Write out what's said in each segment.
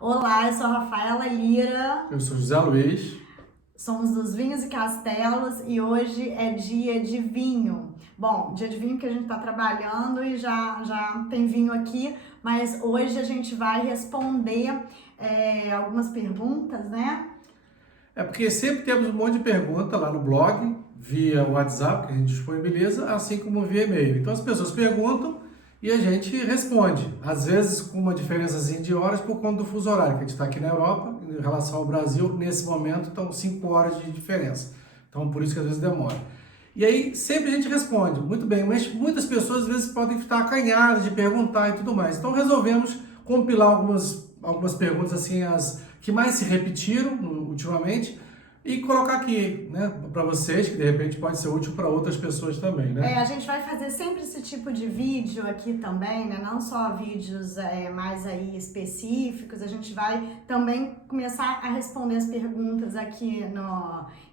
Olá, eu sou a Rafaela Lira, Eu sou José Luiz. somos dos Vinhos e Castelos e hoje é dia de vinho. Bom, dia de vinho que a gente está trabalhando e já tem vinho aqui, mas hoje a gente vai responder algumas perguntas, né? É porque sempre temos um monte de pergunta lá no blog, via WhatsApp, que a gente disponibiliza, assim como via e-mail. Então as pessoas perguntam e a gente responde. Às vezes com uma diferençazinha de horas por conta do fuso horário, que a gente está aqui na Europa, em relação ao Brasil, nesse momento estão 5 horas de diferença. Então por isso que às vezes demora. E aí sempre a gente responde, muito bem, mas muitas pessoas às vezes podem estar acanhadas de perguntar e tudo mais. Então resolvemos compilar algumas perguntas assim, as que mais se repetiram ultimamente, e colocar aqui, né, para vocês, que de repente pode ser útil para outras pessoas também, né? A gente vai fazer sempre esse tipo de vídeo aqui também, né? Não só vídeos mais aí específicos, a gente vai também começar a responder as perguntas aqui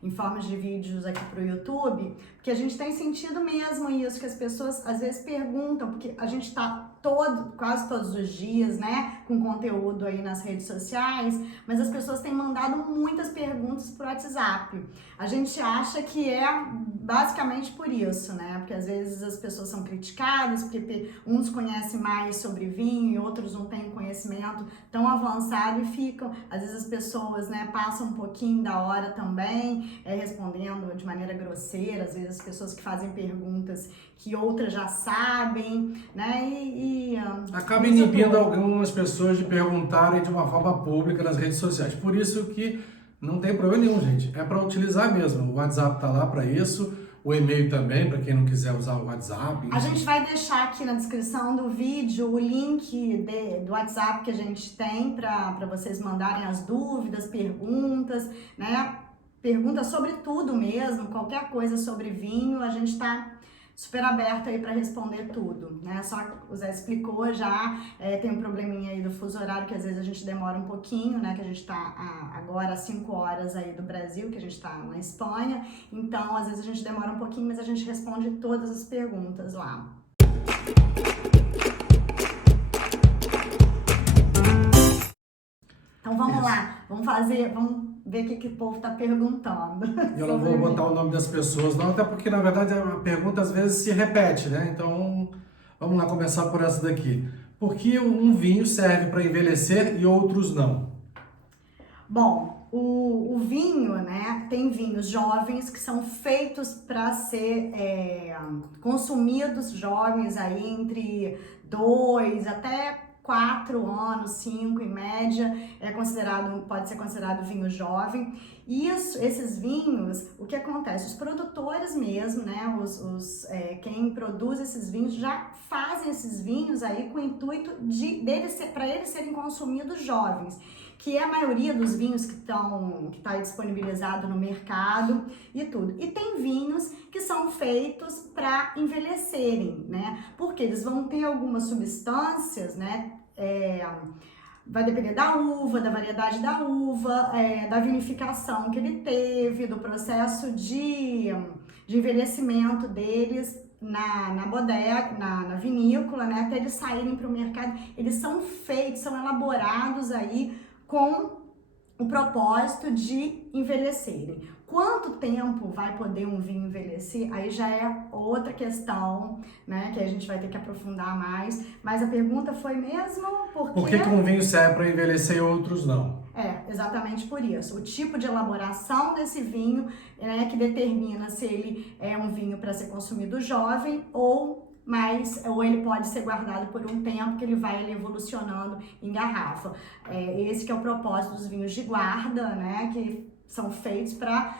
em formas de vídeos aqui pro YouTube, porque a gente tem sentido mesmo isso, que as pessoas às vezes perguntam, porque a gente tá quase todos os dias, né, com conteúdo aí nas redes sociais, mas as pessoas têm mandado muitas perguntas pro WhatsApp. A gente acha que é basicamente por isso, né? Porque às vezes as pessoas são criticadas, porque uns conhecem mais sobre vinho e outros não têm conhecimento tão avançado e ficam, às vezes as pessoas, né, passam um pouquinho da hora também, respondendo de maneira grosseira, às vezes as pessoas que fazem perguntas que outras já sabem, né? Acaba inibindo algumas pessoas de perguntarem de uma forma pública nas redes sociais. Por isso que não tem problema nenhum, gente. É para utilizar mesmo. O WhatsApp tá lá para isso, o e-mail também, para quem não quiser usar o WhatsApp. A gente vai deixar aqui na descrição do vídeo o link do WhatsApp que a gente tem para vocês mandarem as dúvidas, perguntas, né? Perguntas sobre tudo mesmo, qualquer coisa sobre vinho, a gente está super aberto aí para responder tudo, né? Só que o Zé explicou já, tem um probleminha aí do fuso horário, que às vezes a gente demora um pouquinho, né? Que a gente tá agora às 5 horas aí do Brasil, que a gente tá na Espanha, então às vezes a gente demora um pouquinho, mas a gente responde todas as perguntas lá. Então vamos lá, vamos ver o que o povo tá perguntando. Eu não vou botar o nome das pessoas, não, até porque na verdade a pergunta às vezes se repete, né? Então vamos lá começar por essa daqui. Por que um vinho serve para envelhecer e outros não? Bom, o vinho, né, tem vinhos jovens que são feitos para ser consumidos jovens aí entre 2 até 4 anos, 5 em média, pode ser considerado vinho jovem. Esses vinhos, o que acontece? Os produtores mesmo, né, quem produz esses vinhos já fazem esses vinhos aí com o intuito para eles serem consumidos jovens, que é a maioria dos vinhos que está disponibilizado no mercado e tudo. E tem vinhos que são feitos para envelhecerem, né? Porque eles vão ter algumas substâncias, né? Vai depender da uva, da variedade da uva, da vinificação que ele teve, do processo de envelhecimento deles na bodega, na vinícola, né? Até eles saírem para o mercado. Eles são feitos, são elaborados aí com o propósito de envelhecerem. Quanto tempo vai poder um vinho envelhecer? Aí já é outra questão, né, que a gente vai ter que aprofundar mais. Mas a pergunta foi mesmo Por que um vinho serve para envelhecer e outros não? Exatamente por isso. O tipo de elaboração desse vinho, né, que determina se ele é um vinho para ser consumido jovem ou ele pode ser guardado por um tempo, que ele vai evolucionando em garrafa. Esse que é o propósito dos vinhos de guarda, né, que são feitos para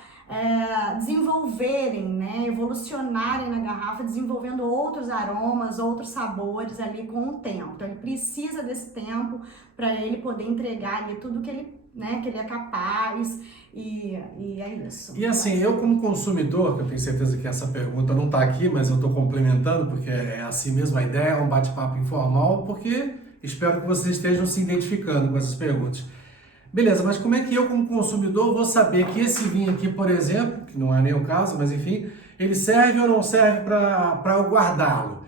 desenvolverem, né, evolucionarem na garrafa, desenvolvendo outros aromas, outros sabores ali com o tempo. Então ele precisa desse tempo para ele poder entregar ali tudo que ele, né, que ele é capaz, e é isso. E assim, eu como consumidor, que eu tenho certeza que essa pergunta não está aqui, mas eu estou complementando, porque é assim mesmo a ideia, é um bate-papo informal, porque espero que vocês estejam se identificando com essas perguntas. Beleza, mas como é que eu como consumidor vou saber que esse vinho aqui, por exemplo, que não é nem o caso, mas enfim, ele serve ou não serve para eu guardá-lo?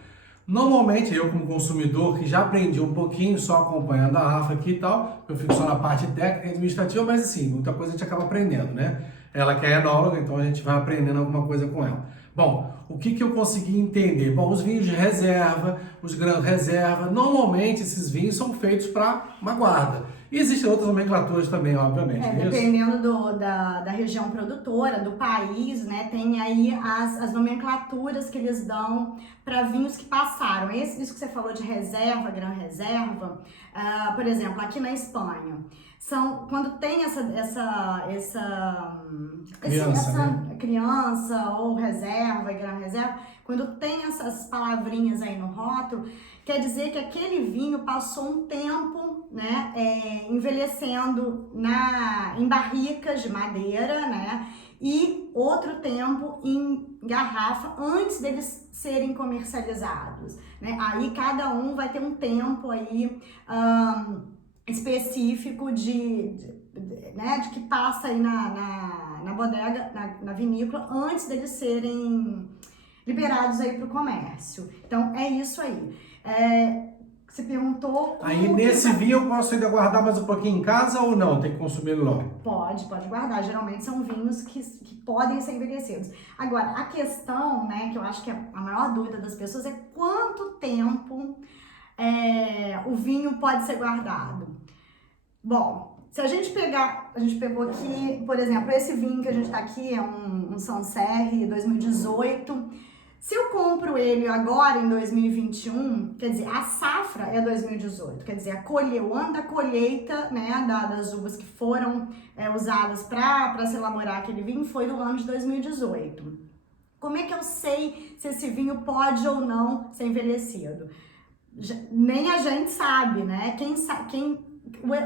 Normalmente, eu como consumidor, que já aprendi um pouquinho só acompanhando a Rafa aqui e tal, eu fico só na parte técnica e administrativa, mas assim, muita coisa a gente acaba aprendendo, né? Ela que é enóloga, então a gente vai aprendendo alguma coisa com ela. Bom, o que eu consegui entender? Bom, os vinhos de reserva, os grãos reserva, normalmente esses vinhos são feitos para uma guarda. E existem outras nomenclaturas também, obviamente, não é isso? Dependendo da região produtora, do país, né, tem aí as nomenclaturas que eles dão para vinhos que passaram. Isso que você falou de reserva, grão reserva, por exemplo, aqui na Espanha, quando tem essa criança ou reserva e grão reserva, quando tem essas palavrinhas aí no rótulo, quer dizer que aquele vinho passou um tempo, né, envelhecendo em barricas de madeira, né, e outro tempo em garrafa antes deles serem comercializados, né? Aí cada um vai ter um tempo aí específico né, de que passa aí na bodega, na vinícola, antes deles serem liberados aí para o comércio. Então é isso aí. Você perguntou... Aí nesse vinho eu posso ainda guardar mais um pouquinho em casa ou não? Tem que consumir logo? Pode guardar. Geralmente são vinhos que podem ser envelhecidos. Agora, a questão, né, que eu acho que é a maior dúvida das pessoas é quanto tempo o vinho pode ser guardado. Bom, se a gente pegou aqui, por exemplo, esse vinho que a gente tá aqui é um Sancerre 2018. Se eu compro ele agora em 2021, quer dizer, a safra é 2018, quer dizer, o ano da colheita, né, das uvas que foram usadas para se elaborar aquele vinho foi do ano de 2018. Como é que eu sei se esse vinho pode ou não ser envelhecido? Nem a gente sabe, né?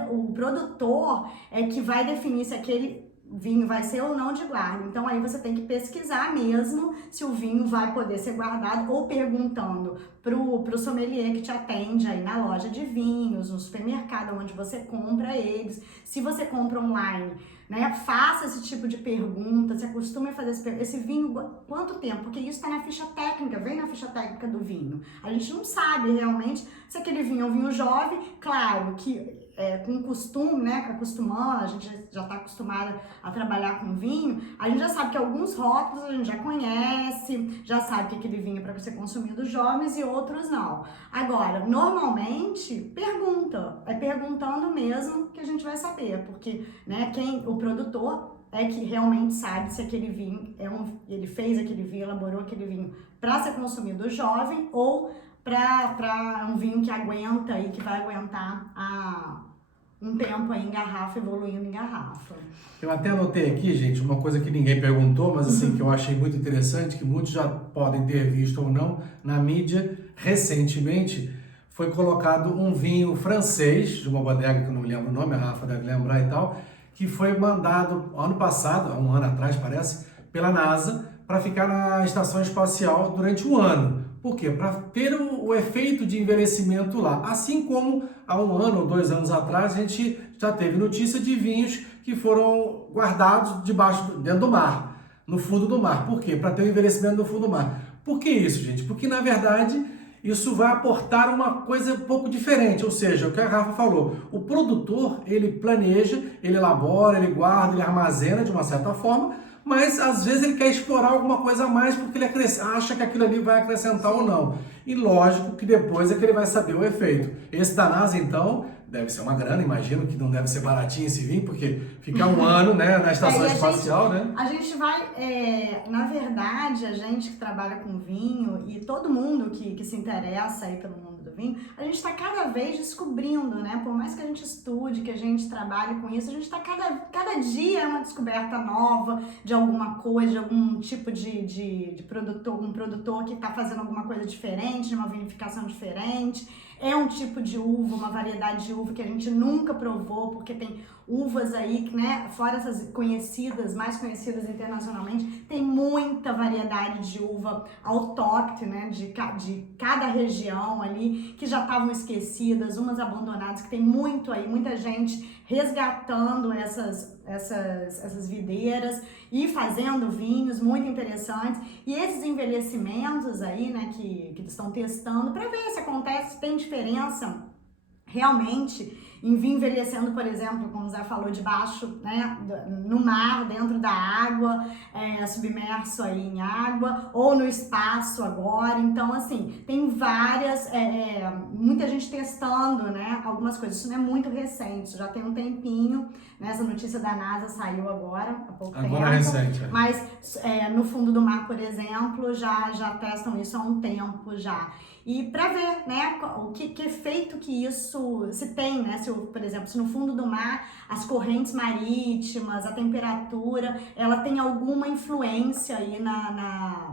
O produtor é que vai definir se aquele vinho vai ser ou não de guarda. Então aí você tem que pesquisar mesmo se o vinho vai poder ser guardado ou perguntando pro sommelier que te atende aí na loja de vinhos, no supermercado onde você compra eles. Se você compra online, né, faça esse tipo de pergunta, se acostume a fazer esse vinho, quanto tempo? Porque isso está na ficha técnica, vem na ficha técnica do vinho. A gente não sabe realmente se aquele vinho é um vinho jovem, claro que com costume, né, acostumando, a gente já está acostumado a trabalhar com vinho, a gente já sabe que alguns rótulos a gente já conhece, já sabe que aquele vinho é para ser consumido jovens e outros não. Agora, normalmente, é perguntando mesmo que a gente vai saber, porque, né, o produtor é que realmente sabe se aquele vinho ele fez aquele vinho, elaborou aquele vinho para ser consumido jovem ou para um vinho que aguenta e que vai aguentar um tempo aí em garrafa, evoluindo em garrafa. Eu até anotei aqui, gente, uma coisa que ninguém perguntou, mas assim, que eu achei muito interessante, que muitos já podem ter visto ou não na mídia, recentemente foi colocado um vinho francês, de uma bodega que eu não me lembro o nome, a Rafa deve lembrar e tal, que foi mandado ano passado, há um ano atrás parece, pela NASA, para ficar na estação espacial durante um ano. Por quê? Para ter o efeito de envelhecimento lá. Assim como há um ano ou 2 anos atrás a gente já teve notícia de vinhos que foram guardados dentro do mar, no fundo do mar. Por quê? Para ter o envelhecimento no fundo do mar. Por que isso, gente? Porque na verdade isso vai aportar uma coisa um pouco diferente, ou seja, o que a Rafa falou, o produtor ele planeja, ele elabora, ele guarda, ele armazena de uma certa forma, mas às vezes ele quer explorar alguma coisa a mais porque ele acha que aquilo ali vai acrescentar ou não. E lógico que depois é que ele vai saber o efeito. Esse da NASA, então, deve ser uma grana, imagino que não deve ser baratinho esse vinho, porque ficar um ano, né, na estação espacial, né? A gente vai, na verdade, a gente que trabalha com vinho e todo mundo que se interessa aí pelo mundo do vinho, a gente está cada vez descobrindo, né? Por mais que a gente estude, que a gente trabalhe com isso, a gente está cada dia é uma descoberta nova de alguma coisa, de algum tipo de produtor, um produtor que está fazendo alguma coisa diferente, de uma vinificação diferente. É um tipo de uva, uma variedade de uva que a gente nunca provou, porque tem uvas aí, né, fora essas conhecidas, mais conhecidas internacionalmente, tem muita variedade de uva autóctone, né, de cada região ali, que já estavam esquecidas, umas abandonadas, que tem muito aí, muita gente resgatando essas videiras e fazendo vinhos muito interessantes. E esses envelhecimentos aí, né, que estão testando para ver se acontece, se tem diferença realmente em vinho envelhecendo, por exemplo, como o Zé falou, debaixo, né, no mar, dentro da água, submerso aí em água, ou no espaço agora. Então, assim, tem várias, muita gente testando, né, algumas coisas. Isso não é muito recente, já tem um tempinho, né, essa notícia da NASA saiu agora, há pouco tempo. Agora é recente. Mas no fundo do mar, por exemplo, já testam isso há um tempo já. E para ver, né, o que efeito que isso se tem, né, se, por exemplo, se no fundo do mar as correntes marítimas, a temperatura, ela tem alguma influência aí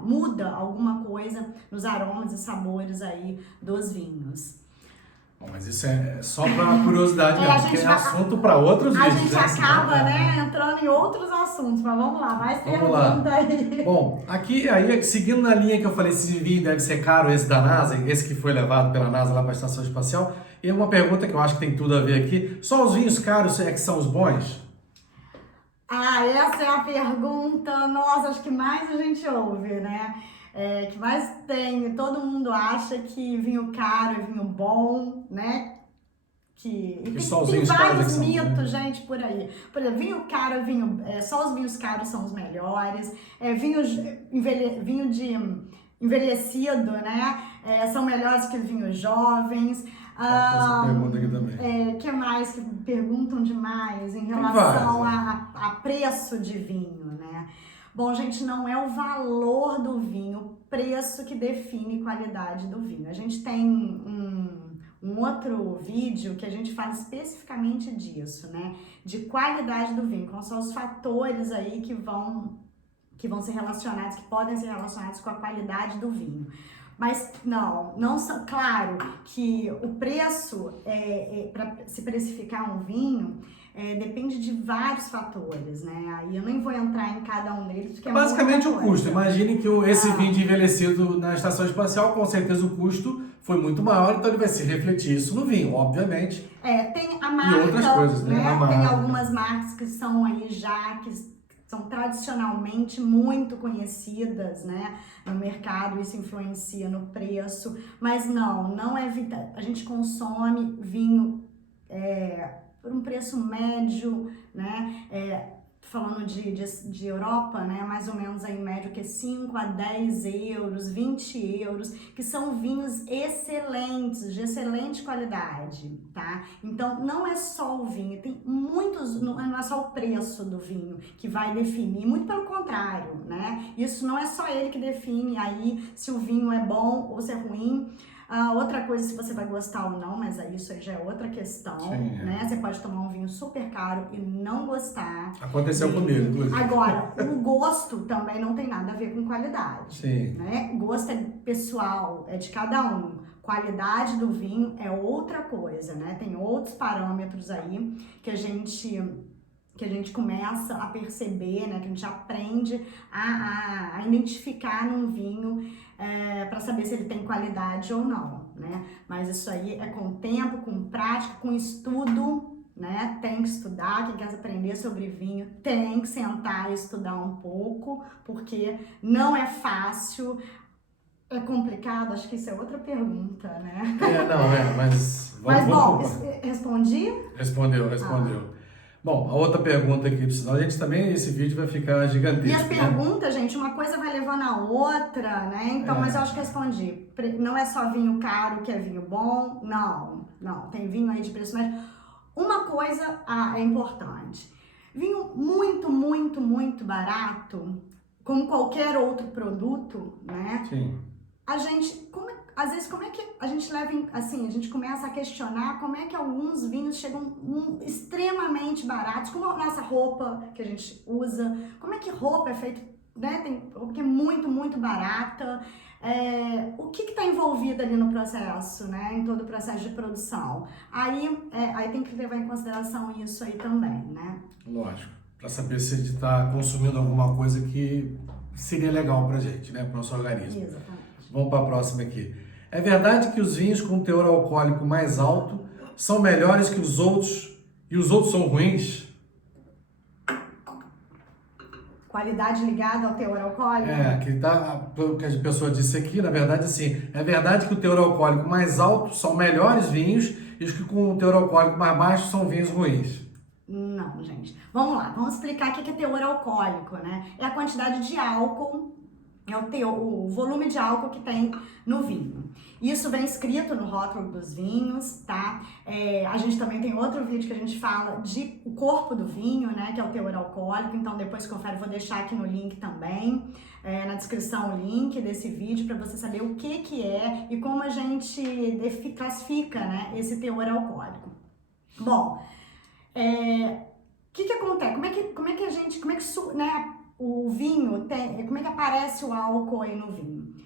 muda alguma coisa nos aromas e sabores aí dos vinhos. Bom, mas isso é só para curiosidade mesmo, porque é assunto para outros vídeos. A gente acaba, né, entrando em outros assuntos, mas vamos lá, mais pergunta aí. Bom, aqui, aí, seguindo na linha que eu falei, esse vinho deve ser caro, esse da NASA, esse que foi levado pela NASA lá para a Estação Espacial, e uma pergunta que eu acho que tem tudo a ver aqui, só os vinhos caros é que são os bons? Essa é a pergunta, nossa, acho que mais a gente ouve, né? Que mais tem, todo mundo acha que vinho caro é vinho bom, né? E tem vários mitos, gente, por aí. Por exemplo, vinho caro, só os vinhos caros são os melhores. Vinho de envelhecido, né? São melhores que vinhos jovens. Essa pergunta aqui também. Que mais que perguntam demais em relação a preço de vinho, né? Bom, gente, não é o valor do vinho, o preço que define qualidade do vinho. A gente tem um outro vídeo que a gente fala especificamente disso, né? De qualidade do vinho, quais são os fatores aí que vão ser relacionados, que podem ser relacionados com a qualidade do vinho. Mas não são, claro que o preço, para se precificar um vinho, depende de vários fatores, né? Aí eu nem vou entrar em cada um deles, porque basicamente o custo. Imagine que esse vinho de envelhecido na estação espacial, com certeza o custo foi muito maior, então ele vai se refletir isso no vinho, obviamente. Tem a marca, e outras coisas, né? Tem algumas marcas que são aí que são tradicionalmente muito conhecidas, né, no mercado, isso influencia no preço, mas não é vital. A gente consome vinho por um preço médio, né, falando de Europa, né, mais ou menos aí em médio que é 5 a 10 euros, 20 euros, que são vinhos excelentes, de excelente qualidade, tá? Então, não é só o vinho, tem muitos, não é só o preço do vinho que vai definir, muito pelo contrário, né? Isso não é só ele que define aí se o vinho é bom ou se é ruim. Outra coisa, se você vai gostar ou não, mas isso aí já é outra questão, né? Você pode tomar um vinho super caro e não gostar. Aconteceu comigo, inclusive. Agora, o gosto também não tem nada a ver com qualidade. Sim. Né? Gosto é pessoal, é de cada um. Qualidade do vinho é outra coisa, né? Tem outros parâmetros aí que a gente começa a perceber, né? Que a gente aprende a identificar num vinho para saber se ele tem qualidade ou não, né? Mas isso aí é com tempo, com prática, com estudo, né? Tem que estudar, quem quer aprender sobre vinho tem que sentar e estudar um pouco, porque não é fácil. É complicado? Acho que isso é outra pergunta, né? Mas respondi? Respondeu. Bom, a outra pergunta aqui, senão a gente também, esse vídeo vai ficar gigantesco. E as perguntas, gente, uma coisa vai levando a outra, né? Então, mas eu acho que respondi. Não é só vinho caro que é vinho bom, não. Tem vinho aí de preço médio. Uma coisa é importante. Vinho muito, muito, muito barato, como qualquer outro produto, né? Sim. Às vezes, como é que a gente a gente começa a questionar como é que alguns vinhos chegam extremamente baratos, como a nossa roupa que a gente usa, como é que roupa é feita né, tem uva que é muito, muito barata. O que está envolvido ali no processo, né, em todo o processo de produção? Aí tem que levar em consideração isso aí também, né? Lógico, para saber se a gente está consumindo alguma coisa que seria legal para a gente, né, para o nosso organismo. Exatamente. Vamos para a próxima aqui. É verdade que os vinhos com teor alcoólico mais alto são melhores que os outros e os outros são ruins? Qualidade ligada ao teor alcoólico? O que a pessoa disse aqui, na verdade, assim, é verdade que o teor alcoólico mais alto são melhores vinhos e os que com o teor alcoólico mais baixo são vinhos ruins. Não, gente. Vamos lá, vamos explicar o que é teor alcoólico, né? É a quantidade de álcool, o volume de álcool que tem no vinho. Isso vem escrito no rótulo dos vinhos, tá? A gente também tem outro vídeo que a gente fala de o corpo do vinho, né? Que é o teor alcoólico, então depois confere, vou deixar aqui no link também, na descrição o link desse vídeo para você saber o que é e como a gente classifica, né, esse teor alcoólico. Bom, que acontece? Como é que né, o vinho tem, como é que aparece o álcool aí no vinho?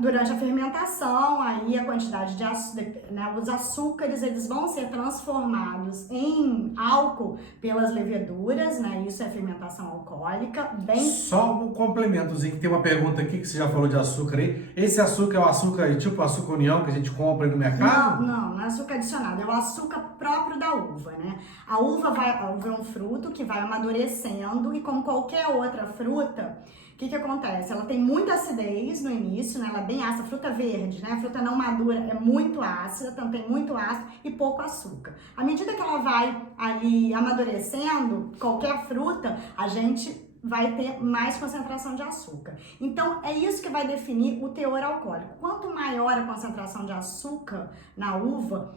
Durante a fermentação, aí a quantidade de né, os açúcares, eles vão ser transformados em álcool pelas leveduras, né? Isso é fermentação alcoólica. Só um complementozinho, que tem uma pergunta aqui que você já falou de açúcar aí. Esse açúcar é o açúcar tipo açúcar união que a gente compra aí no mercado? Não é açúcar adicionado, é o açúcar próprio da uva, né? A uva é um fruto que vai amadurecendo e como qualquer outra fruta, o que acontece? Ela tem muita acidez no início, né? Ela é bem ácida, fruta verde, né? A fruta não madura é muito ácida, então tem muito ácido e pouco açúcar. À medida que ela vai ali amadurecendo, qualquer fruta, a gente vai ter mais concentração de açúcar. Então, é isso que vai definir o teor alcoólico. Quanto maior a concentração de açúcar na uva,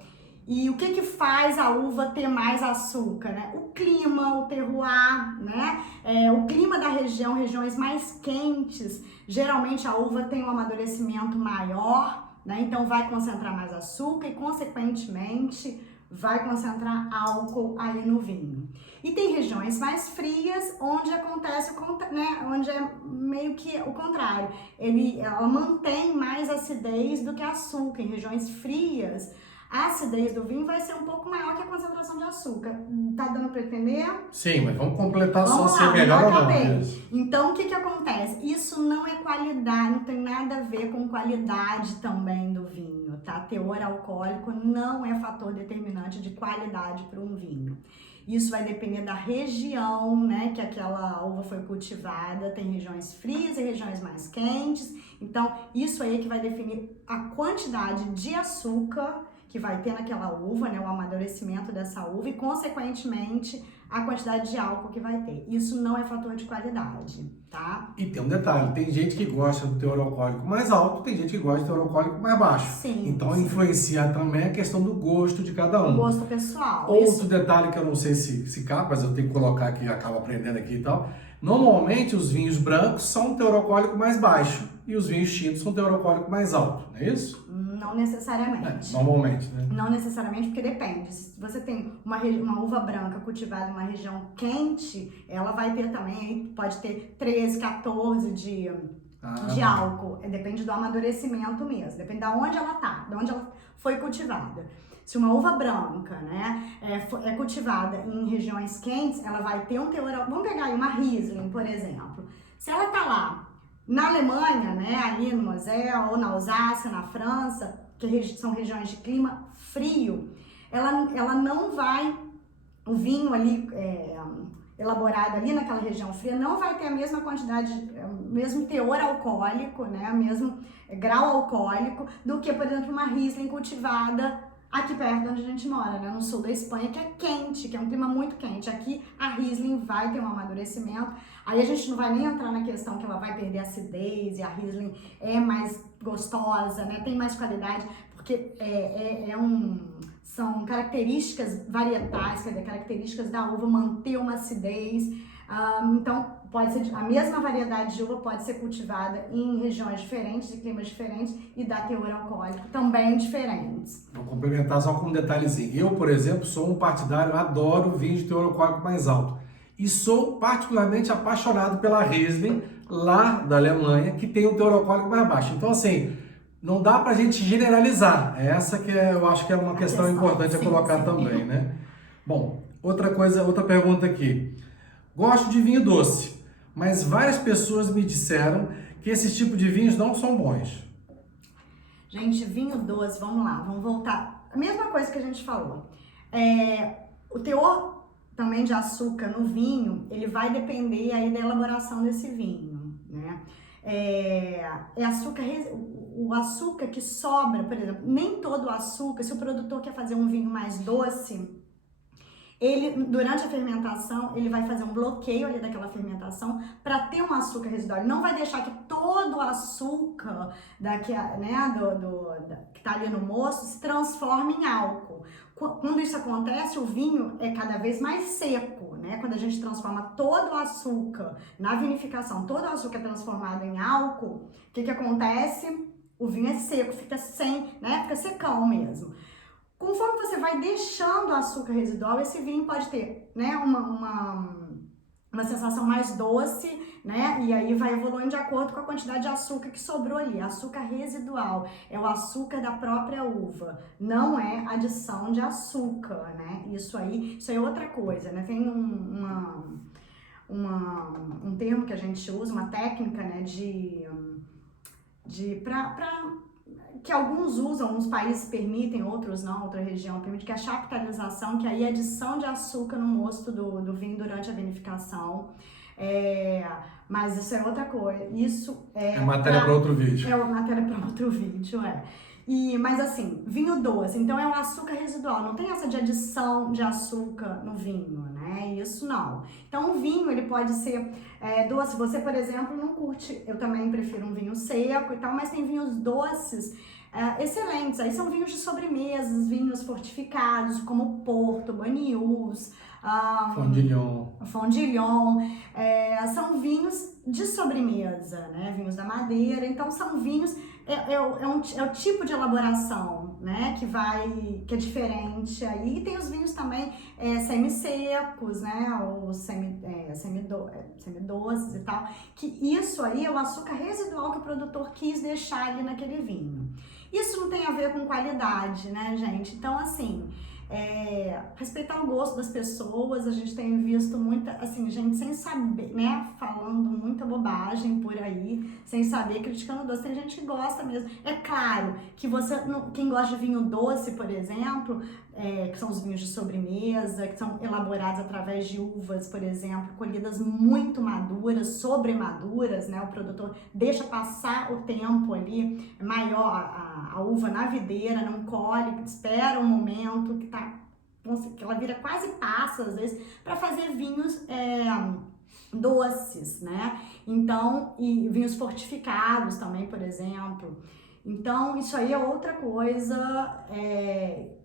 e o que faz a uva ter mais açúcar, né? O clima, o terroir, né? O clima da região, regiões mais quentes, geralmente a uva tem um amadurecimento maior, né? Então vai concentrar mais açúcar e, consequentemente, vai concentrar álcool aí no vinho. E tem regiões mais frias onde acontece, né? Onde é meio que o contrário. Ela mantém mais acidez do que açúcar. Em regiões frias, a acidez do vinho vai ser um pouco maior que a concentração de açúcar. Tá dando para entender? Sim, mas vamos completar só se é melhor ou não. Então, o que acontece? Isso não é qualidade, não tem nada a ver com qualidade também do vinho, tá? Teor alcoólico não é fator determinante de qualidade para um vinho. Isso vai depender da região, né, que aquela uva foi cultivada. Tem regiões frias e regiões mais quentes. Então, isso aí é que vai definir a quantidade de açúcar que vai ter naquela uva, né, o amadurecimento dessa uva e, consequentemente, a quantidade de álcool que vai ter. Isso não é fator de qualidade, tá? E tem um detalhe, tem gente que gosta do teor alcoólico mais alto, tem gente que gosta do teor alcoólico mais baixo. Sim. Então, influencia também a questão do gosto de cada um. O gosto pessoal. Outro detalhe que eu não sei se cabe, mas eu tenho que colocar aqui, acabo aprendendo aqui e tal. Normalmente, os vinhos brancos são um teor alcoólico mais baixo e os vinhos tintos são um teor alcoólico mais alto, não é isso? Não necessariamente. Normalmente, né? Não necessariamente, porque depende. Se você tem uma uva branca cultivada em uma região quente, ela vai ter também, pode ter 13, 14 de álcool. Depende do amadurecimento mesmo, depende de onde ela tá, de onde ela foi cultivada. Se uma uva branca, né, é cultivada em regiões quentes, ela vai ter um teor... Vamos pegar aí uma Riesling, por exemplo. Se ela tá lá na Alemanha, né, ali no Moselle, ou na Alsácia, na França, que são regiões de clima frio, ela não vai, o vinho ali elaborado ali naquela região fria, não vai ter a mesma quantidade, o mesmo teor alcoólico, né, o mesmo grau alcoólico, do que, por exemplo, uma Riesling cultivada aqui perto onde a gente mora, né, no sul da Espanha, que é quente, que é um clima muito quente. Aqui a Riesling vai ter um amadurecimento. Aí a gente não vai nem entrar na questão que ela vai perder acidez e a Riesling é mais gostosa, né, tem mais qualidade, porque são características varietais, quer dizer, características da uva manter uma acidez. Então, pode ser a mesma variedade de uva pode ser cultivada em regiões diferentes, de climas diferentes e dar teor alcoólico também diferentes. Vou complementar só com um detalhezinho. Eu, por exemplo, sou um partidário, adoro vinho de teor alcoólico mais alto. E sou particularmente apaixonado pela Riesling, lá da Alemanha que tem um teor alcoólico mais baixo. Então, assim, não dá pra gente generalizar. Essa que eu acho que é uma questão importante a colocar também, né? Bom, outra pergunta aqui. Gosto de vinho doce, mas várias pessoas me disseram que esse tipo de vinhos não são bons. Gente, vinho doce, vamos lá, vamos voltar. A mesma coisa que a gente falou. O teor também de açúcar no vinho, ele vai depender aí da elaboração desse vinho, né? O açúcar que sobra, por exemplo, nem todo o açúcar, se o produtor quer fazer um vinho mais doce, ele, durante a fermentação, ele vai fazer um bloqueio ali daquela fermentação para ter um açúcar residual. Ele não vai deixar que todo o açúcar que está ali no mosto se transforme em álcool. Quando isso acontece, o vinho é cada vez mais seco, né? Quando a gente transforma todo o açúcar na vinificação, todo o açúcar é transformado em álcool, o que acontece? O vinho é seco, fica secão mesmo. Conforme você vai deixando o açúcar residual, esse vinho pode ter, né, uma sensação mais doce, né, e aí vai evoluindo de acordo com a quantidade de açúcar que sobrou ali. Açúcar residual é o açúcar da própria uva, não é adição de açúcar, né, isso aí é outra coisa, né, tem um termo que a gente usa, uma técnica, né, que alguns usam, alguns países permitem, outros não, outra região permite, que é a chaptalização, que aí é adição de açúcar no mosto do vinho durante a vinificação. Mas isso é outra coisa. Isso é matéria para outro vídeo. É matéria para outro vídeo, Mas assim, vinho doce, então é um açúcar residual, não tem essa de adição de açúcar no vinho, né? Isso não. Então o vinho, ele pode ser doce. Você, por exemplo, não curte, eu também prefiro um vinho seco e tal, mas tem vinhos doces excelentes. Aí são vinhos de sobremesas, vinhos fortificados, como Porto, Banius, Fondilhon, são vinhos de sobremesa, né? Vinhos da madeira. Então são vinhos, é o tipo de elaboração, né? Que é diferente aí. E tem os vinhos também semi-secos, né? Ou semi-doces e tal. Que isso aí é o açúcar residual que o produtor quis deixar ali naquele vinho. Isso não tem a ver com qualidade, né, gente? Então, assim, respeitar o gosto das pessoas. A gente tem visto muita, assim, gente sem saber, né, falando muita bobagem por aí, sem saber, criticando doce. Tem gente que gosta mesmo. É claro que quem gosta de vinho doce, por exemplo, que são os vinhos de sobremesa, que são elaborados através de uvas, por exemplo, colhidas muito maduras, sobremaduras, né, o produtor deixa passar o tempo ali maior, a uva na videira, não colhe, espera um momento que ela vira quase passa, às vezes, para fazer vinhos doces, né? Então, e vinhos fortificados também, por exemplo. Então, isso aí é outra coisa.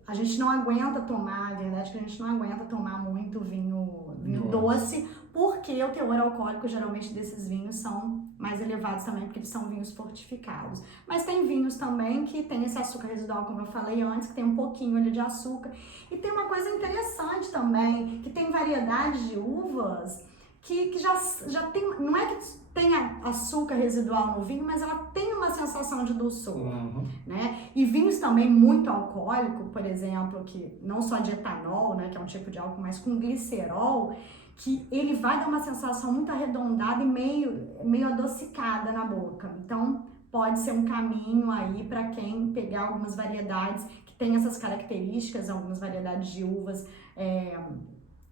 A gente não aguenta tomar, a verdade é que a gente não aguenta tomar muito vinho doce, porque o teor alcoólico geralmente desses vinhos são mais elevados também, porque eles são vinhos fortificados. Mas tem vinhos também que tem esse açúcar residual, como eu falei antes, que tem um pouquinho ali de açúcar. E tem uma coisa interessante também, que tem variedades de uvas que já tem, não é que tenha açúcar residual no vinho, mas ela tem uma sensação de dulçor, né? E vinhos também muito alcoólicos, por exemplo, que não só de etanol, né, que é um tipo de álcool, mas com glicerol, que ele vai dar uma sensação muito arredondada e meio adocicada na boca. Então, pode ser um caminho aí para quem pegar algumas variedades que tem essas características, algumas variedades de uvas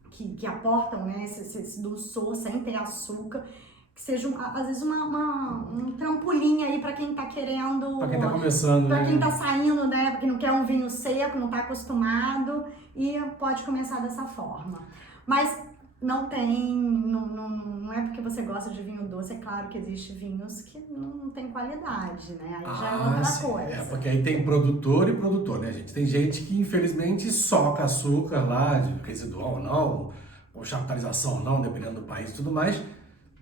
que aportam, né, esse dulçor sem ter açúcar, que seja, às vezes, um trampolim aí para quem tá querendo... Para quem tá começando, Para né? quem tá saindo, né, porque não quer um vinho seco, não tá acostumado, e pode começar dessa forma. Mas não é porque você gosta de vinho doce, é claro que existe vinhos que não tem qualidade, né? Aí já é outra coisa. Porque aí tem produtor e produtor, né, gente? Tem gente que, infelizmente, soca açúcar lá, de residual ou não, ou chaptalização ou não, dependendo do país e tudo mais.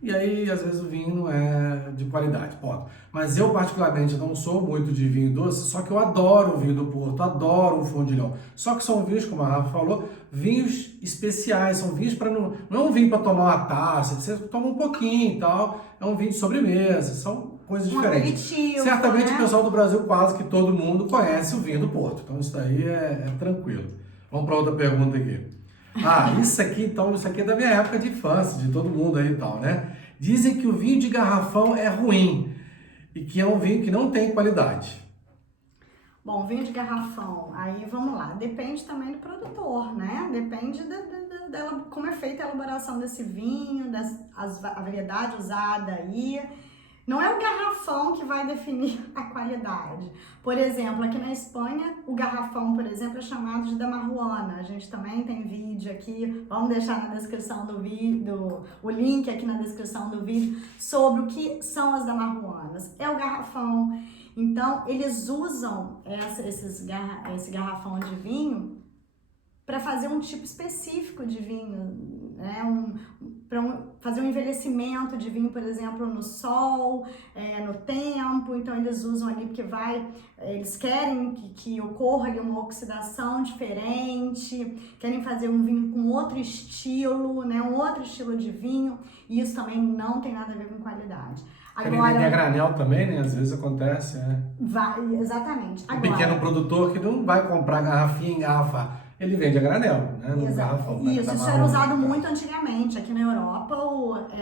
e aí às vezes o vinho não é de qualidade, ponto. Mas eu particularmente não sou muito de vinho doce, só que eu adoro o vinho do Porto, adoro o Fondilhão. Só que são vinhos, como a Rafa falou, vinhos especiais, são vinhos para não é um vinho para tomar uma taça, você toma um pouquinho e tal, é um vinho de sobremesa, são coisas diferentes. Aperitivo, Certamente né? o pessoal do Brasil, quase que todo mundo conhece o vinho do Porto, então isso daí é tranquilo. Vamos para outra pergunta aqui. Ah, isso aqui então, isso aqui é da minha época de infância, de todo mundo aí e tal, né? Dizem que o vinho de garrafão é ruim e que é um vinho que não tem qualidade. Bom, vinho de garrafão, aí vamos lá, depende também do produtor, né? Depende dela, como é feita a elaboração desse vinho, a variedade usada aí. Não é o garrafão que vai definir a qualidade. Por exemplo, aqui na Espanha, o garrafão, por exemplo, é chamado de damarruana. A gente também tem vídeo aqui, vamos deixar na descrição do vídeo, o link aqui na descrição do vídeo, sobre o que são as damarruanas. É o garrafão. Então, eles usam esse garrafão de vinho para fazer um tipo específico de vinho, né? Para fazer um envelhecimento de vinho, por exemplo, no sol, no tempo. Então eles usam ali porque eles querem que ocorra ali uma oxidação diferente, querem fazer um vinho com outro estilo, né? Um outro estilo de vinho, e isso também não tem nada a ver com qualidade. Agora, tem a granel também, né? Às vezes acontece, né? Exatamente. O pequeno produtor que não vai comprar garrafinha em garrafa, ele vende a granel, né? No garrafão. Isso era usado muito antigamente. Aqui na Europa,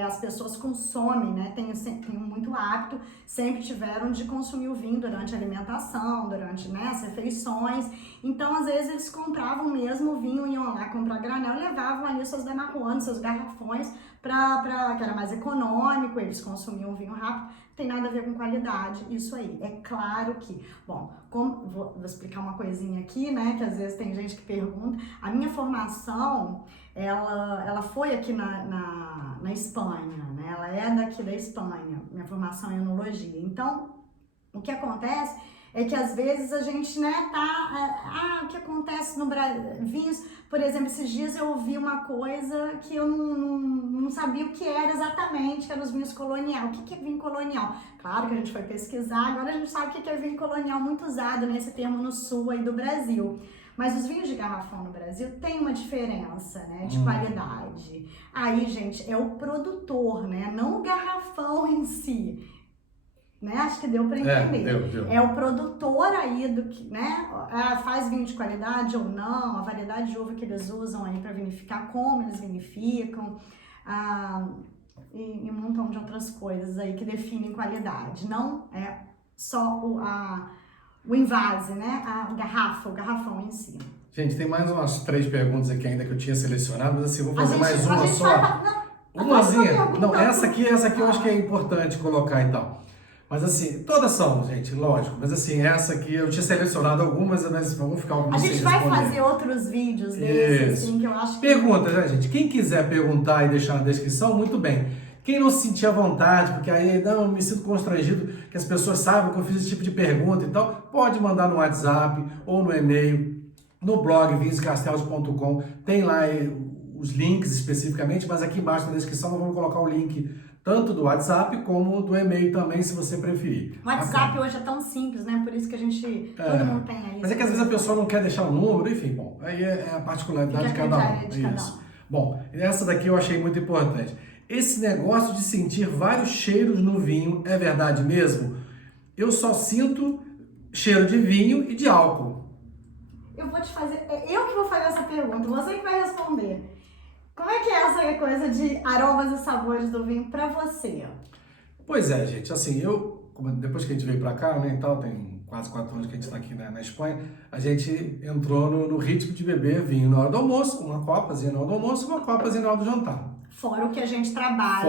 as pessoas consomem, né? Tem muito hábito, sempre tiveram de consumir o vinho durante a alimentação, durante, né, as refeições. Então, às vezes, eles compravam mesmo o vinho, iam lá comprar granel e levavam ali seus damarruanos, seus garrafões, que era mais econômico, eles consumiam vinho rápido. Tem nada a ver com qualidade, isso aí. É claro que, bom, vou explicar uma coisinha aqui, né, que às vezes tem gente que pergunta. A minha formação, ela foi aqui na Espanha, né, ela é daqui da Espanha, minha formação em enologia. Então, o que acontece é que às vezes a gente, né, o que acontece no Brasil, vinhos, por exemplo, esses dias eu ouvi uma coisa que eu não sabia o que era exatamente, que era os vinhos colonial. O que é vinho colonial? Claro que a gente foi pesquisar, agora a gente sabe o que é vinho colonial, muito usado nesse termo no sul aí do Brasil. Mas os vinhos de garrafão no Brasil tem uma diferença, né, de qualidade. Aí, gente, é o produtor, né, não o garrafão em si. Né? Acho que deu para entender. Deu. É o produtor aí do que, né? Faz vinho de qualidade ou não, a variedade de uva que eles usam aí para vinificar, como eles vinificam, e um montão de outras coisas aí que definem qualidade. Não é só o invase, né? A garrafa, o garrafão em si. Gente, tem mais umas 3 perguntas aqui ainda que eu tinha selecionado, mas assim, vou fazer mais uma só. Umazinha. Não, essa aqui eu acho que é importante colocar e tal. Mas assim, todas são, gente, lógico. Mas assim, essa aqui eu tinha selecionado algumas, mas vamos ficar algumas sem responder. A gente vai fazer outros vídeos desses, assim, que eu acho que... Perguntas, né, gente? Quem quiser perguntar e deixar na descrição, muito bem. Quem não se sentir à vontade, porque aí não, me sinto constrangido que as pessoas saibam que eu fiz esse tipo de pergunta e tal, pode mandar no WhatsApp ou no e-mail, no blog vinscastells.com. Tem lá os links especificamente, mas aqui embaixo na descrição nós vamos colocar o link tanto do WhatsApp como do e-mail também, se você preferir. O WhatsApp hoje é tão simples, né? Por isso que todo mundo tem aí. Mas é que às vezes a pessoa não quer deixar o número, enfim, bom, aí é a particularidade de cada um. Isso. Bom, essa daqui eu achei muito importante. Esse negócio de sentir vários cheiros no vinho é verdade mesmo? Eu só sinto cheiro de vinho e de álcool. Eu que vou fazer essa pergunta, você que vai responder. Como é que é essa coisa de aromas e sabores do vinho pra você? Pois é, gente, assim, depois que a gente veio pra cá, né, e tal, tem quase 4 anos que a gente tá aqui, né, na Espanha, a gente entrou no ritmo de beber vinho na hora do almoço, uma copazinha na hora do almoço, uma copazinha na hora do jantar. Fora o que a gente trabalha.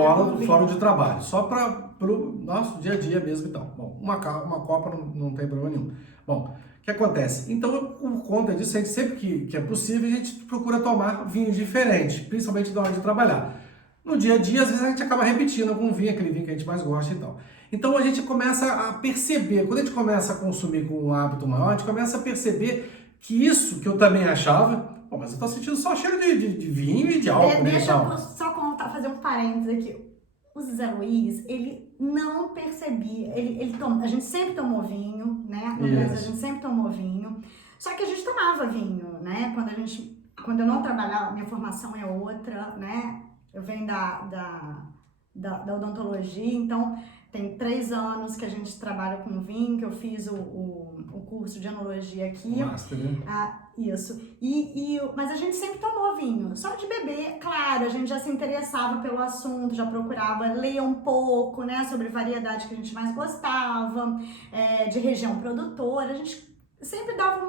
Fora o de trabalho, só pro nosso dia a dia mesmo e tal. Bom, uma copa não tem problema nenhum. Bom, o que acontece? Então, por conta disso, a gente sempre que é possível, a gente procura tomar vinhos diferentes, principalmente na hora de trabalhar. No dia a dia, às vezes a gente acaba repetindo algum vinho, aquele vinho que a gente mais gosta e tal. Então a gente começa a perceber, quando a gente começa a consumir com um hábito maior, a gente começa a perceber que isso que eu também achava, mas eu tô sentindo só cheiro de vinho e de álcool, né? Deixa eu só fazer um parênteses aqui. O Zé Luiz, ele não percebia, a gente sempre tomou vinho, né? No Brasil, a gente sempre tomou vinho, só que a gente tomava vinho, né? Quando eu não trabalhava, minha formação é outra, né? Eu venho da odontologia, então tem 3 anos que a gente trabalha com vinho, que eu fiz o curso de enologia aqui. Master, né? Isso. Mas a gente sempre tomou vinho, só de beber, claro, a gente já se interessava pelo assunto, já procurava ler um pouco, né, sobre variedade que a gente mais gostava, de região produtora, a gente sempre dava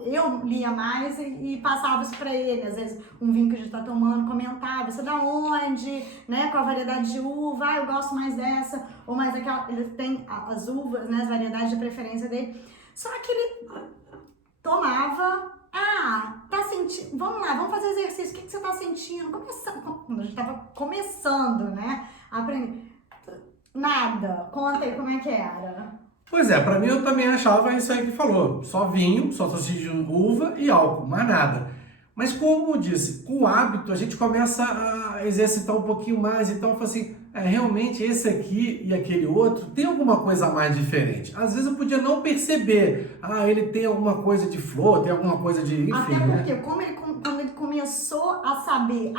eu lia mais e passava isso pra ele, às vezes um vinho que a gente tá tomando, comentava, isso é da onde, né, qual a variedade de uva, eu gosto mais dessa, ou mais aquela, ele tem as uvas, né, as variedades de preferência dele, só que ele tomava, tá sentindo, vamos lá, vamos fazer exercício, o que você tá sentindo? Quando a gente tava começando, né, a aprender, nada, conta aí como é que era. Pois é, pra mim eu também achava isso aí que falou, só vinho, só salsicha de uva e álcool, mais nada. Mas como eu disse, com o hábito a gente começa a exercitar um pouquinho mais, então eu falo assim, realmente esse aqui e aquele outro tem alguma coisa a mais diferente. Às vezes eu podia não perceber, ele tem alguma coisa de flor, tem alguma coisa de, enfim, até porque, né? Quando ele começou a saber,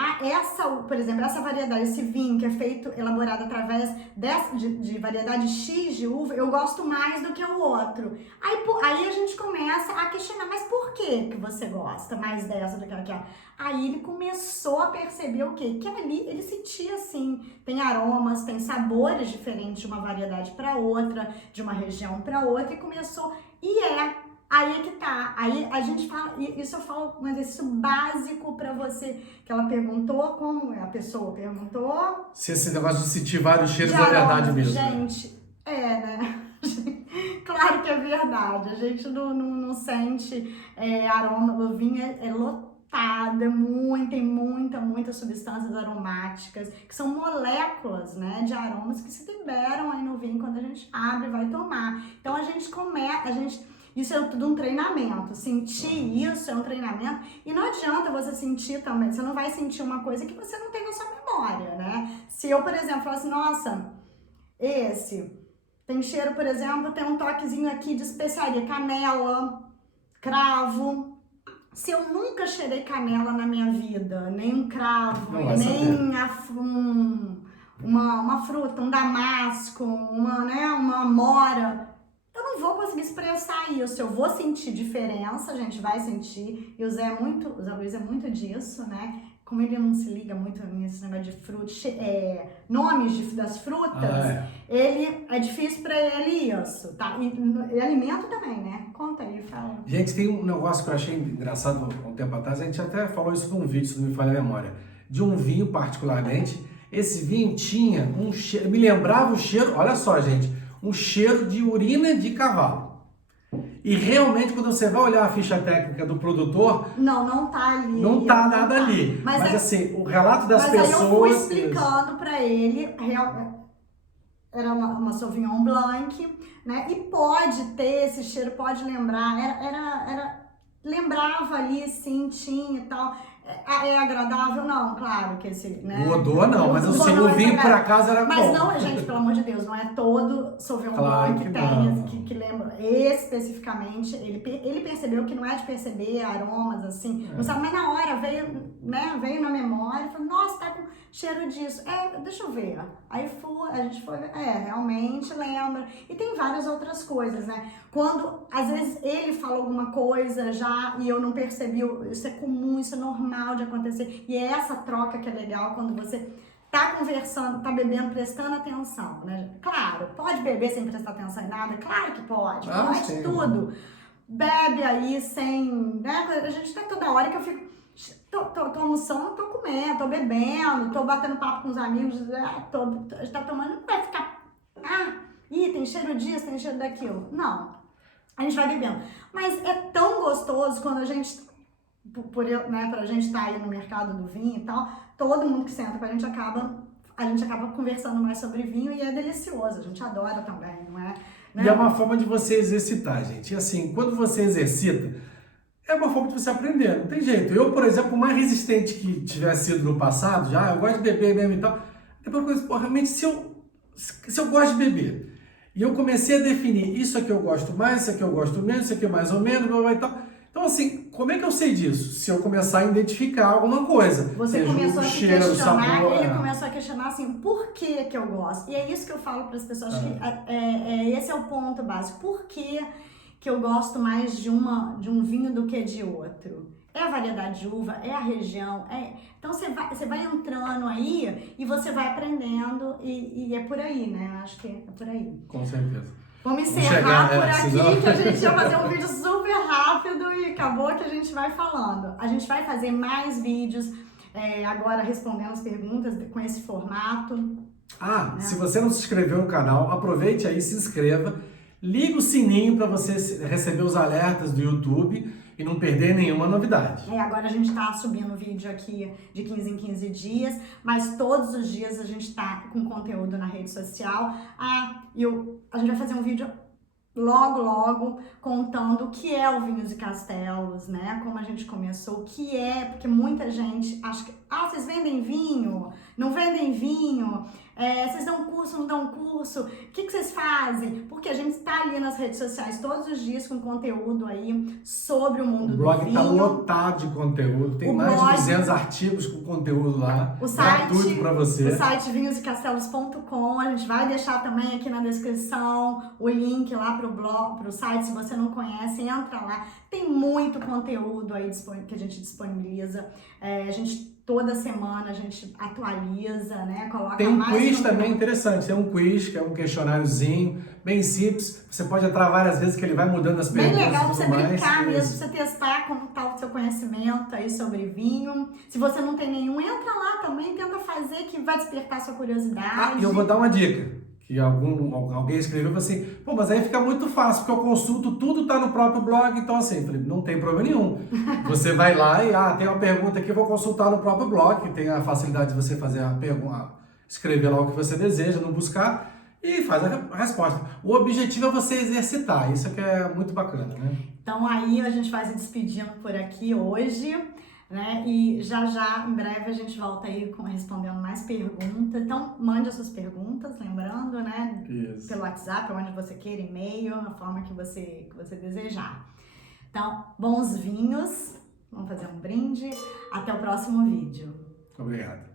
por exemplo, essa variedade, esse vinho que é elaborado através de variedade X de uva, eu gosto mais do que o outro. Aí a gente começa a questionar, mas por que você gosta mais dessa do que aquela? Aí ele começou a perceber o quê? Que ali ele sentia assim, tem aromas, tem sabores diferentes de uma variedade para outra, de uma região para outra, e começou, aí é que tá, aí a gente fala, isso eu falo um exercício básico pra você, que ela perguntou, como a pessoa perguntou. Se esse negócio de sentir vários cheiros é verdade mesmo. Gente, né? Claro que é verdade, a gente não sente aroma, o vinho é lotado, tem muitas substâncias aromáticas, que são moléculas, né, de aromas que se liberam aí no vinho quando a gente abre e vai tomar. Então isso é tudo um treinamento, sentir isso é um treinamento, e não adianta você sentir também, você não vai sentir uma coisa que você não tem na sua memória, né? Se eu, por exemplo, falar assim, nossa, esse tem cheiro, por exemplo, tem um toquezinho aqui de especiaria, canela, cravo. Se eu nunca cheirei canela na minha vida, nem um cravo, nem uma fruta, um damasco, uma amora, eu não vou conseguir expressar isso. Eu vou sentir diferença, a gente vai sentir. E o Zé Luiz é muito disso, né? Como ele não se liga muito nesse negócio de fruta, nomes das frutas, ele é difícil pra ele isso, tá? E alimento também, né? Conta aí, fala. Gente, tem um negócio que eu achei engraçado há um tempo atrás, a gente até falou isso num vídeo, se não me falha a memória, de um vinho particularmente. Esse vinho tinha um cheiro, me lembrava o cheiro, olha só, gente, um cheiro de urina de cavalo. E realmente, quando você vai olhar a ficha técnica do produtor... Não tá ali. Não tá nada ali. Mas assim, o relato das pessoas... Mas aí eu fui explicando pra ele, era uma Sauvignon Blanc, né? E pode ter esse cheiro, pode lembrar, lembrava ali, sim, tinha e tal. É agradável? Não, claro que esse, né? O odor não, mas assim, o vinho por acaso era Mas bom. não, gente, pelo amor de Deus, não é todo Sauvignon Blanc que tem, que lembra. Especificamente, ele percebeu que não é de perceber aromas, assim, não sabe, mas na hora veio na memória, falou, nossa, tá com cheiro disso. Deixa eu ver. Aí a gente foi, realmente lembra. E tem várias outras coisas, né? Quando, às vezes, ele fala alguma coisa já e eu não percebi, isso é comum, isso é normal de acontecer. E é essa troca que é legal quando você tá conversando, tá bebendo, prestando atenção, né? Claro, pode beber sem prestar atenção em nada? Claro que pode, pode sim. Tudo. Bebe aí sem, né? A gente tá toda hora que eu fico, tô almoçando, tô comendo, tô bebendo, tô batendo papo com os amigos, tá tomando, não vai ficar, tem cheiro disso, tem cheiro daquilo. Não, a gente vai bebendo. Mas é tão gostoso quando a gente, pra gente estar aí no mercado do vinho e tal, todo mundo que senta com a gente acaba conversando mais sobre vinho e é delicioso, a gente adora também, não é? Né? E é uma forma de você exercitar, gente. E assim, quando você exercita, é uma forma de você aprender, não tem jeito. Eu, por exemplo, o mais resistente que tivesse sido no passado, eu gosto de beber mesmo e tal, É uma coisa, pô, realmente, se eu gosto de beber, e eu comecei a definir isso aqui eu gosto mais, isso aqui eu gosto menos, isso aqui é mais ou menos, blá, blá, e tal. Então, assim, como é que eu sei disso? Se eu começar a identificar alguma coisa. Você seja começou o a se cheiro, o questionar, sabor. ele começou a questionar assim, por que que eu gosto? E é isso que eu falo para as pessoas, que esse é o ponto básico. Por que que eu gosto mais de um vinho do que de outro? É a variedade de uva, é a região, então você vai entrando aí e você vai aprendendo e é por aí, né? Eu acho que é por aí. Com certeza. Vamos encerrar por aqui, senão... que a gente ia fazer um vídeo super rápido e acabou que a gente vai falando. A gente vai fazer mais vídeos agora respondendo as perguntas com esse formato. né? Se você não se inscreveu no canal, aproveite aí, se inscreva. Liga o sininho para você receber os alertas do YouTube e não perder nenhuma novidade. Agora a gente está subindo vídeo aqui de 15 em 15 dias, mas todos os dias a gente está com conteúdo na rede social. A gente vai fazer um vídeo logo contando o que é o Vinhos e Castelos, né? Como a gente começou, o que é, porque muita gente acha que, vocês vendem vinho? Não vendem vinho? Vocês dão curso, não dão curso? O que vocês fazem? Porque a gente está ali nas redes sociais todos os dias com conteúdo aí sobre o mundo do vinho. O blog está lotado de conteúdo, tem mais de 200 artigos com conteúdo lá, gratuito para você. O site vinhosecastelos.com, a gente vai deixar também aqui na descrição o link lá pro site, se você não conhece, entra lá. Tem muito conteúdo aí que a gente disponibiliza. Toda semana a gente atualiza, né? Coloca tem um mais quiz também interessante. Tem um quiz, que é um questionáriozinho, bem simples. Você pode entrar várias vezes, que ele vai mudando as perguntas. Bem legal pra você mais, brincar mesmo, pra você testar como tá o seu conhecimento aí sobre vinho. Se você não tem nenhum, entra lá também, tenta fazer, que vai despertar sua curiosidade. E eu vou dar uma dica. Que alguém escreveu assim, pô, mas aí fica muito fácil, porque eu consulto, tudo tá no próprio blog, então assim, falei, não tem problema nenhum. Você vai lá e, tem uma pergunta aqui, eu vou consultar no próprio blog, que tem a facilidade de você fazer a pergunta, escrever lá o que você deseja, não buscar, e faz a resposta. O objetivo é você exercitar, isso que é muito bacana, né? Então aí a gente vai se despedindo por aqui hoje, né? E já em breve a gente volta aí respondendo mais perguntas. Então mande as suas perguntas, lembrando, né? Isso. Pelo WhatsApp, onde você queira, e-mail, a forma que você desejar. Então, bons vinhos, vamos fazer um brinde. Até o próximo vídeo. Obrigado.